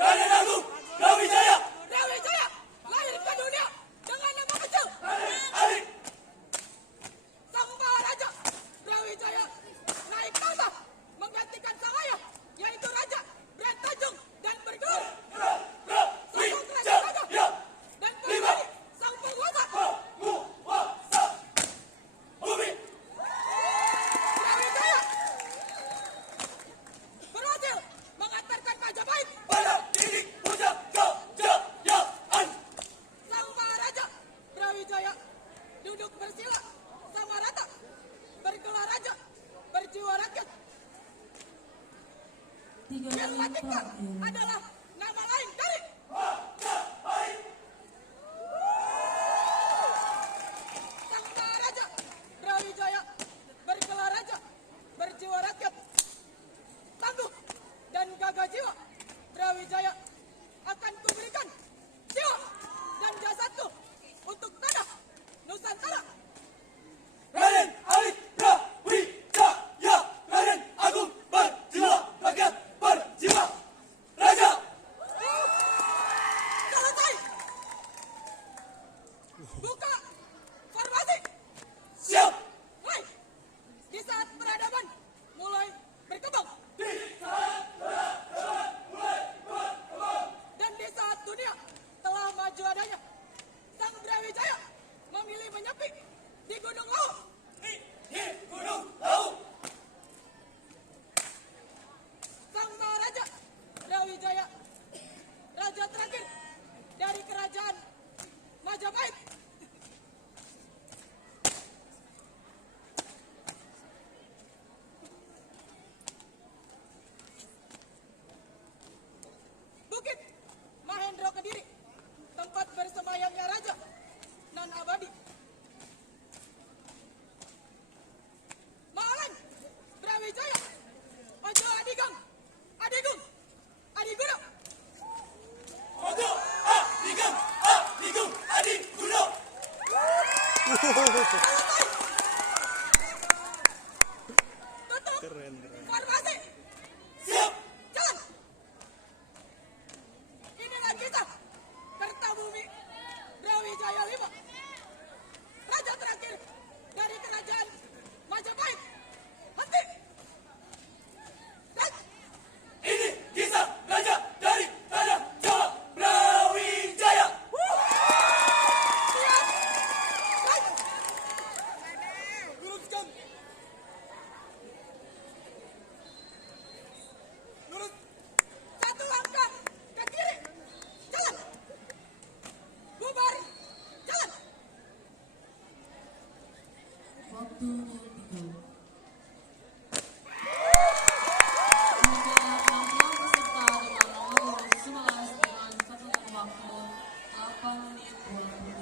Raden Agung Brawijaya. Brawijaya lahir ke dunia dengan nama kecil. Ali. Sang Maharaja Brawijaya naik tahta menggantikan sang ayah, yaitu Raja Brantajung dan bergelar Sang Raja dan menjadi sang penguasa Bumi. Brawijaya berhasil mengantarkan Majapahit Pada titik puncak kejayaan. Sang Maharaja Brawijaya duduk bersila sama rata, bergelar raja, berjiwa rakyat. Birmatika adalah nama lain dari Sang Maharaja Brawijaya, bergelar raja, berjiwa rakyat. Tangguh dan gagah jiwa Brawijaya akan kuberikan jiwa dan jasadku untuk tanah Nusantara. Raden Ali Brawijaya. Raden Agung berjiwa rakyat, berjiwa raja. Selesai. Buka formasi. Siap. Hai. Di saat peradaban mulai berkembang dan di saat dunia telah maju adanya, Sang Brawijaya memilih menyepi di Gunung Lawu. Di Gunung Lawu. Sang Maharaja Brawijaya, raja terakhir dari kerajaan Majapahit. Bukit Mahendro Kediri, tempat bersemayamnya raja nan abadi. Mahalan Brawijaya, Ojo Adigang, Adigung, Adiguna. Ojo Adigeng, Adigung, Adiguna. Tutup formasi. Siap. Jalan. Inilah kisah Kertabumi Brawijaya V, raja terakhir dari kerajaan Majapahit. Henti. Dan Ini kisah raja dari tanah Jawa, Brawijaya. siap. Dan Luruskan. Lurus. satu langkah ke kiri. Jalan. Bubar. Jalan. Waktu 03. Jika peserta dengan nomor 11 dengan catatan waktu 8 menit 20